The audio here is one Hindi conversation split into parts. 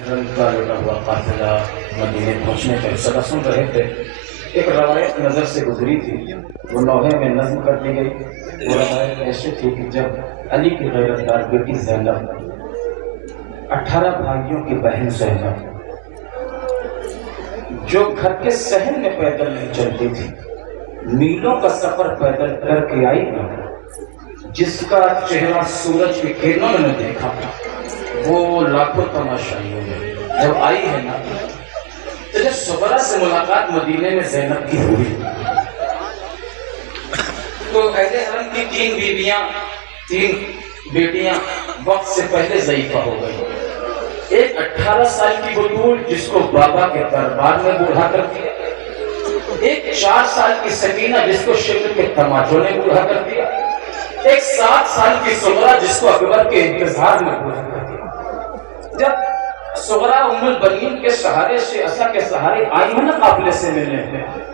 का लुटा हुआ काफिला मदीने पहुंचने का सदा सुन रहे थे। एक रवायत नजर से गुजरी थी, वो नौहे में नज्म कर दी गई। वो रवायत ऐसी थी कि जब अली की गैरतदार बेटी ज़ैनब 18 भाइयों की बहन ज़ैनब जो घर के सहन में पैदल नहीं चलती थी, मीलों का सफर पैदल करके आई ना, जिसका चेहरा सूरज की किरणों में देखा, वो लाखों तमाशाई हो गई। जब आई है ना, तो जब सुबरा से मुलाकात मदीने में ज़ैनब की हुई, तो अहले हरम की 3 बेटियां वक्त से पहले ज़ईफ़ा हो गई। एक 18 साल की बतूल जिसको बाबा के दरबार में बूढ़ा कर दिया, एक 4 साल की सकीना जिसको शिक्र के तमाचों ने बूढ़ा कर दिया, एक 7 साल की सुगरा जिसको अकबर के इंतजार में बूढ़ा कर दिया। जब सुगरा उम्मुल बनीन के सहारे से असा के सहारे आई है ना काफिले से मिलने,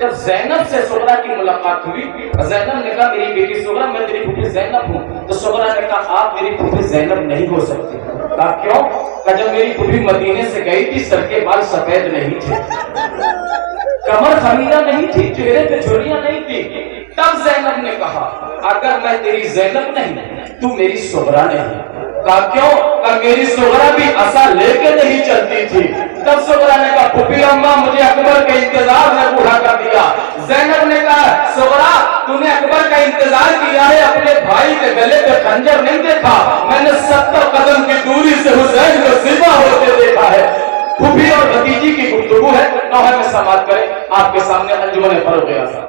जब ज़ैनब से सुगरा की मुलाकात हुई, ज़ैनब ने कहा मेरी बेटी सुगरा, मैं तेरी फूफी ज़ैनब हूँ। तो सुगरा ने कहा आप मेरी फूफी ज़ैनब नहीं हो सकती। कहा क्यों? कहा जब मेरी फूफी मदीने से गई थी, सर के बाल सफेद नहीं थे, कमर खमीरा नहीं थी, चेहरे पे झुर्रियां नहीं थी। तब ज़ैनब ने कहा अगर मैं तेरी ज़ैनब नहीं, तू मेरी सुगरा नहीं। कहा क्यों? कहा मेरी सुगरा भी असा लेके नहीं चलती थी। तब सुगरा ने कहा फूफी अम्मा, मुझे अकबर के इंतजार में बूढ़ा कर दिया। ज़ैनब ने कहा सुगरा, तूने अकबर का इंतजार किया है, अपने भाई के गले पे खंजर नहीं देखा। मैंने 70 कदम की दूरी से हुसैन को ज़िबा होते देखा है। फूफी और भतीजी की गुफ्तगू है, नौहे में समाप्त करें। आपके सामने अंजुमन फरूक गया था।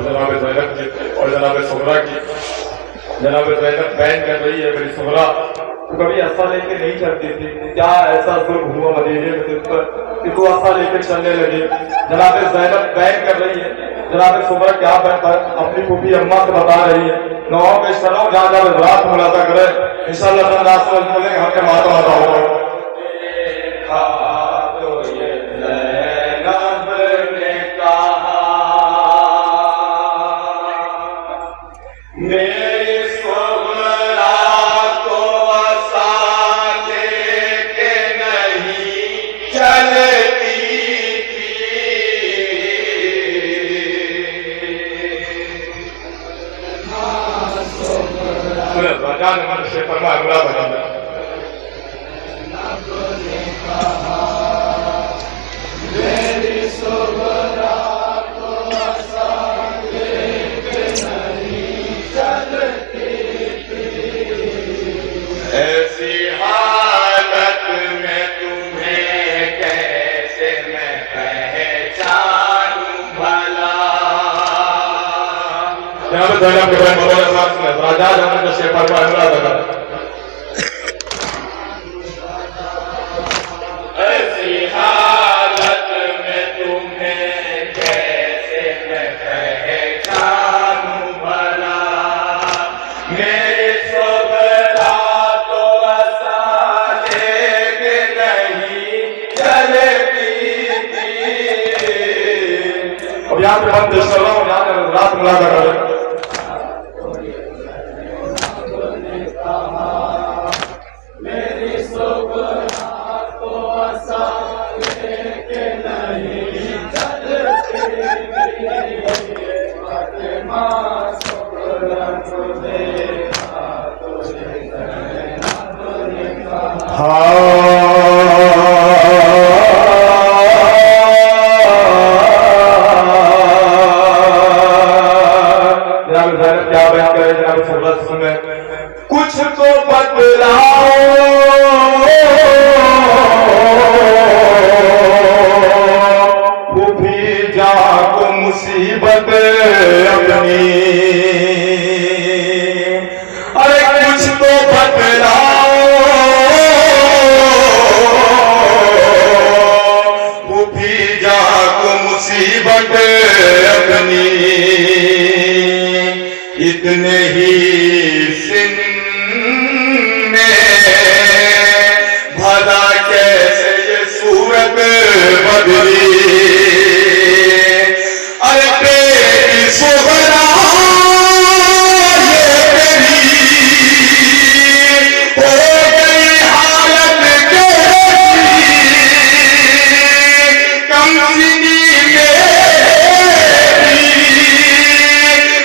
जनाब ज़ैनब की और जनाब सुगरा की। जनाब ज़ैनब बैन कर रही है मेरी सुगरा, तो कभी ऐसा लेके नहीं चलती थी। क्या ऐसा जुल्म हुआ मदीने में तुझ पर कि तू ऐसा लेके चलने लगी? जनाब ज़ैनब बैन कर रही है। जनाब सुगरा क्या अपनी फूफी अम्मा से बता रही है, नौ पेश करो जहाँ जहाँ रात मुलाकात करे, इंशाअल्लाह हमने माता माता होगा। ज़ैनब के बहन राजा हमने से फरमाया ऐसी हालत में तुम्हें कैसे मैं पहचानूं भला, मेरी सुगरा तो असाले के नहीं चलती थी। अब यहाँ पे हम देख रहा हूँ, यहाँ पे रात मुलाकात कर रहे हैं। क्या बयान करे जनाब सुबह सुने कुछ तो बदलाओ वो भी जाको मुसीबत अपनी अरे कुछ तो बदलाओ वो भी जाको मुसीबत अपनी इतने ही सिन में भला कैसे ये सूरत बदली अरे तेरी सुगरा ये तेरी हो गई हालत कैसी कमसिनी में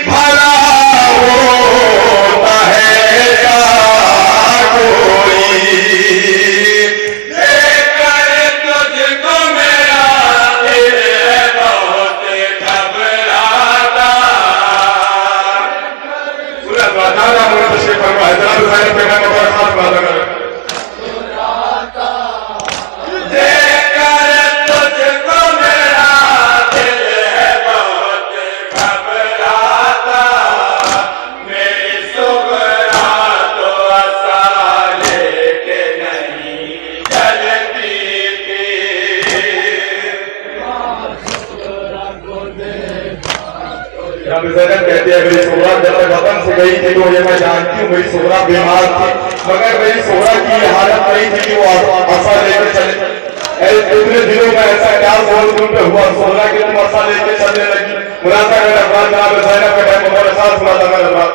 भला होता है क्या कोई देखकर तुझको मेरा दिल है बहुत घबराता पूरा बताना मुझे तो शेख फरमा है जनाब साहब पे मैं बहुत खास बात कर देखकर तुझको मेरा दिल है बहुत घबराता मेरी सुगरा तो आसा लेके नहीं चलती थी जब ज़ैनब कहती है मेरी सुगरा जब तक वतन से गई थी तो ये मैं जानती हूँ मेरी सुगरा बीमार थी मगर मेरी सुगरा की ये हालत नहीं थी कि वो आशा लेकर चले इतने दिनों में ऐसा क्या जोर तुम पे हुआ सुगरा कि तुम आशा लेकर चलने लगी मुरादा मेरा बात जनाब ज़ैनब के टाइम में साथ सुनाता मेरा बात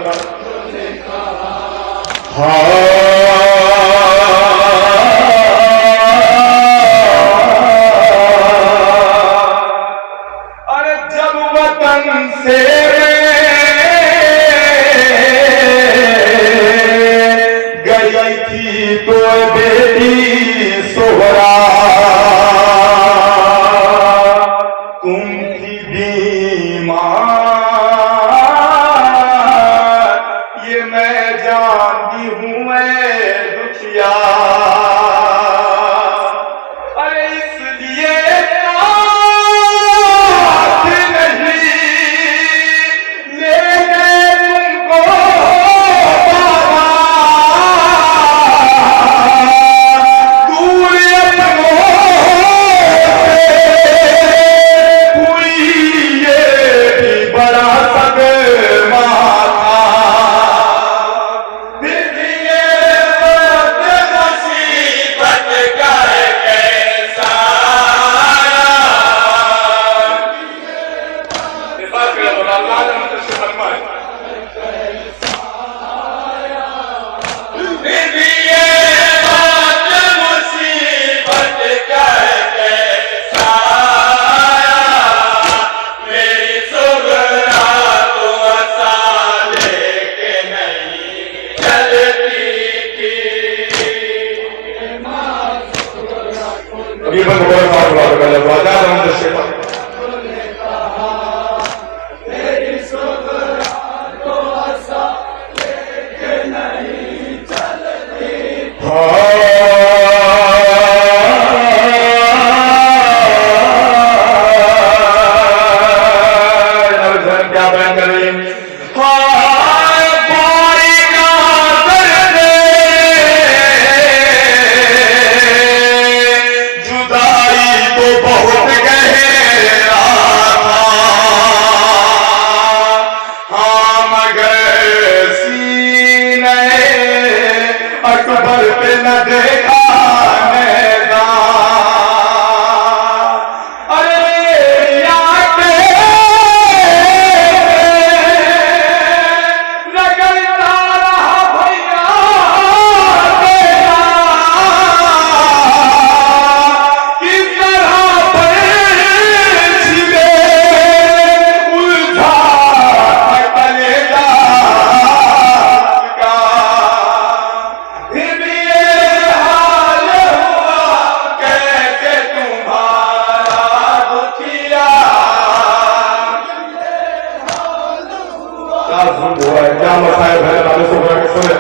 अरे जब वतन से गई थी तो बेटी सोहरा तुम थी बीमार ये मैं जानती हूँ मैं दुखिया अरे इसलिए साथ नहीं लेने तुमको बाबा दूर अपनों से हुई ये भी बड़ा सदमा था फिर भी ये वक्त मुसीबत का एक ऐसा ये बात के बोला अल्लाह ने मुझसे फरमाया फिर भी ये वक्त मुसीबत का एक ऐसा मेरी सुगरा तो आशा लेके नहीं चलती थी अभी बंद हो रहा है बाजार हम दशे क्या बयान कर रही है जुदाई तो बहुत गहरा था हाँ मगर सीने अकबर पे न देखा मैदान अरे याके रगड़ता रहा भैया किस तरह छिड़े उलझा कलेजा दुख हुआ है, क्या मसाइब है जनाब सुगरा के सुने।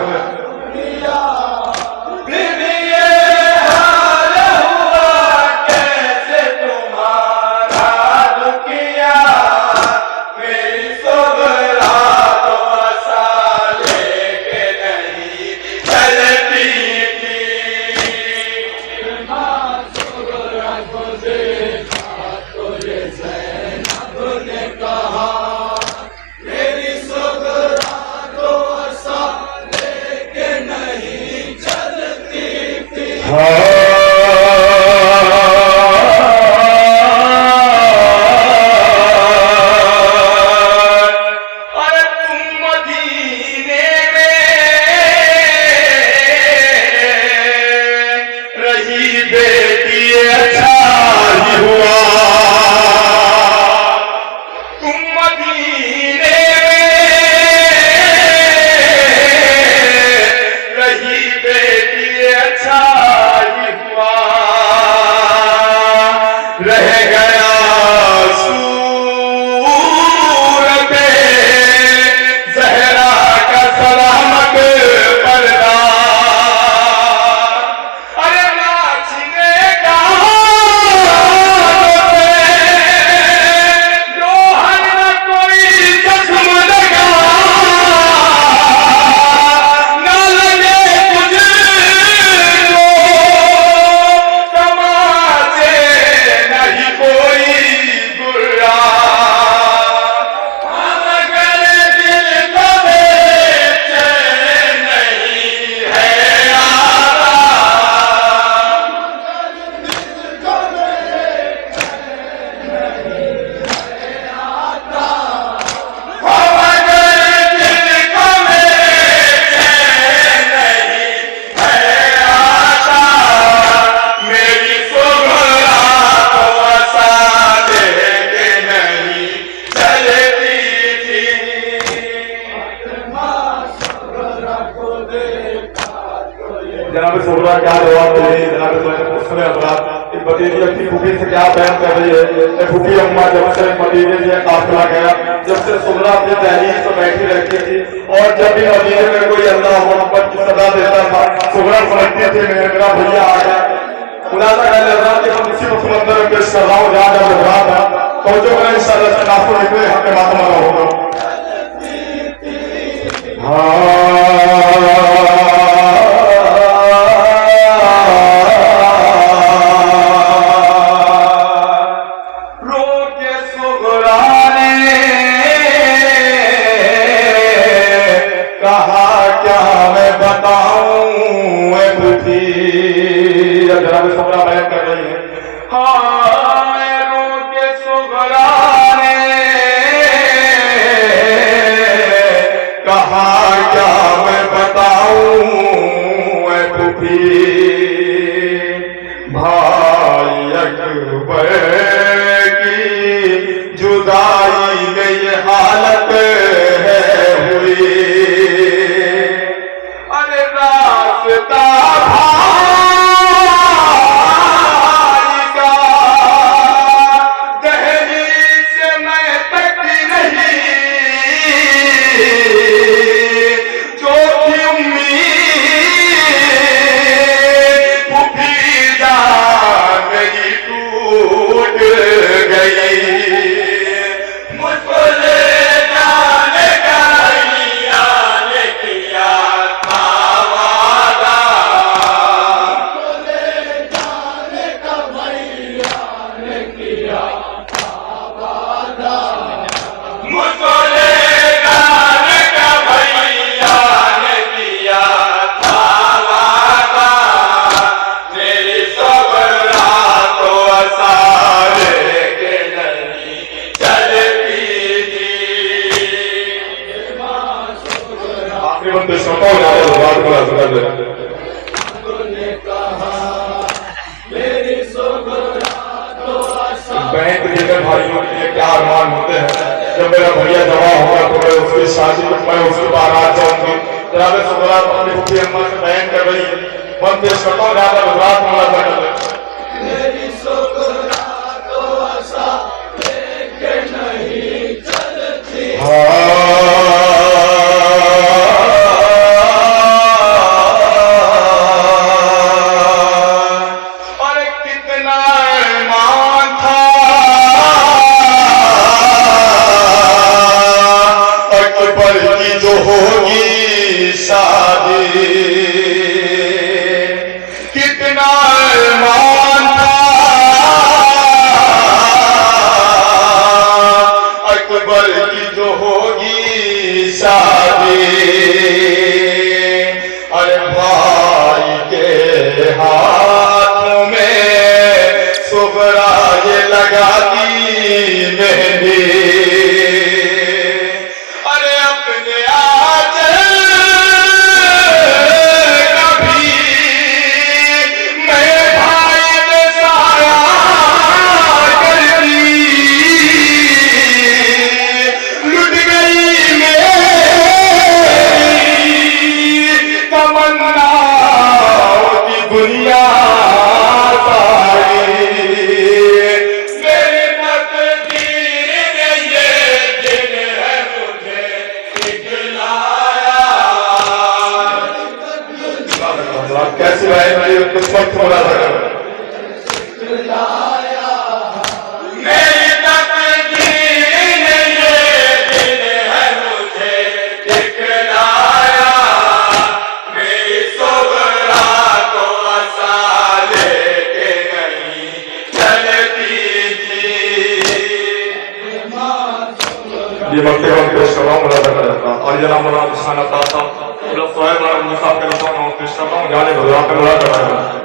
जनाब सुगरा क्या जवाब दे रही है, जनाब उसने अपराध भतीजी अपनी फूफी से क्या बयान कर रही है। फूफी अम्मा जब से मदीने से काफिला गया, जब से सुगरा अपनी दहलीज पर बैठी रहती थी और जब भी मदीने में कोई अल्लाह मोहब्बत की सदा देता था, सुगरा समझती थी मेरा भैया आ गया। खुलासा कर लेता कि हम इसी को समंदर में पेश कर रहा हूँ जहाँ जब रहा था तो जो मैं इंशाअल्लाह से नाफो निकले हमें माता मारा होगा। बैंक लेकर भाइयों के लिए क्या अरमान होते हैं, जब मेरा भैया जमा होगा तो मैं उसकी शादी में मैं उसके बारात जाऊंगी। जनाब सुगरा अपनी फूफी अम्मा से बयान कर रही है, मन पेश करता हूँ ज्यादा गुजरात मुलाजा कर ले। हाँ बहन की कुछ वक्त बोला था ये मक्के हम पेश कर रहा हूँ मुलाजा कर रहा और ये नाम मुला निशाना था सब प्लस 100 मुसाफ के नाम पेश कर रहा हूँ जाने दो यहाँ पे मुलाजा कर रहा